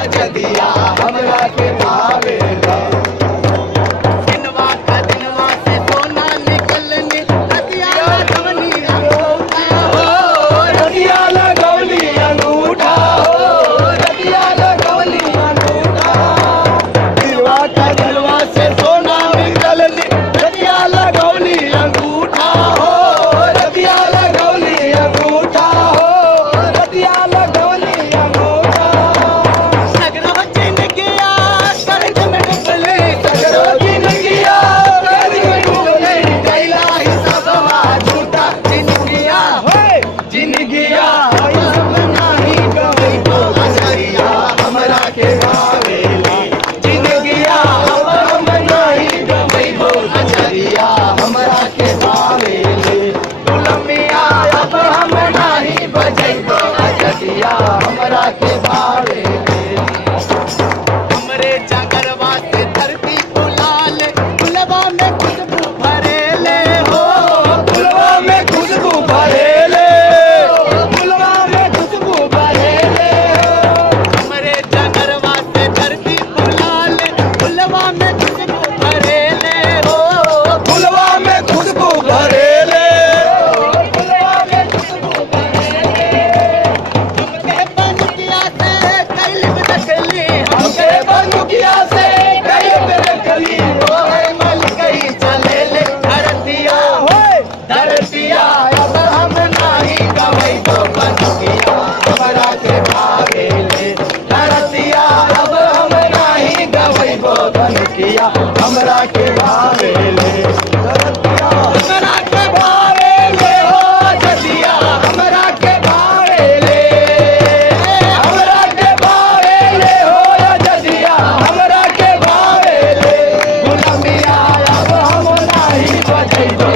अजदिया हमरा के भावेला। दिनवा का दिनवा से सोना निकलनी रतिया लगवनी अंगूठा हो रतिया लगौली अंगूठा हो रतिया लगौली अंगूठा। दिलवा का दिलवा से सोना निकलनी रतिया लगौली अंगूठा हो रतिया लगौली अंगूठा हो रतिया लगौली अंगूठा। सगरो जिंदगिया कर्ज में डूबले सगरो जिंदगिया कर्ज में डूबले कैला हिसाबवा झूठा। जिंदगिया होए जिंदगिया हम नाही गवैबो अजरिया हमरा के भावेली। जिंदगिया हम नाही गवैबो अजरिया हमरा के भावेली। गुलमिया अब हम नाही बजैबो अजरिया हमरा के भावेली। हमरे जागरवा से धरती फुलाल गुलवा में खुशबू भरेले हो गुलवा में खुशबू भरेले गुलवा में खुशबू भरेले। हमरे जागरवा से धरती फुलाल गुलवा में खुशबू भरेले हो गुलवा में खुशबू भरेले गुलवा में खुशबू भरेले। हमके बनुकिया से कैल में रखली हमके बंदूकिया से कई पे रखली ओए मल कई चलेले। धरतिया होए धरतिया अब हम नाही गवैबो बंदूकिया हमरा के भावेले। धरतिया अब हम नाही गवैबो बंदूकिया हमरा के भावेले। धरतिया हमरा के भावेले हो जदिया हमरा के भावेले। हमरा के भावेले हो जदिया हमरा के भावेले। गुलमिया अब हम नाही बजैबो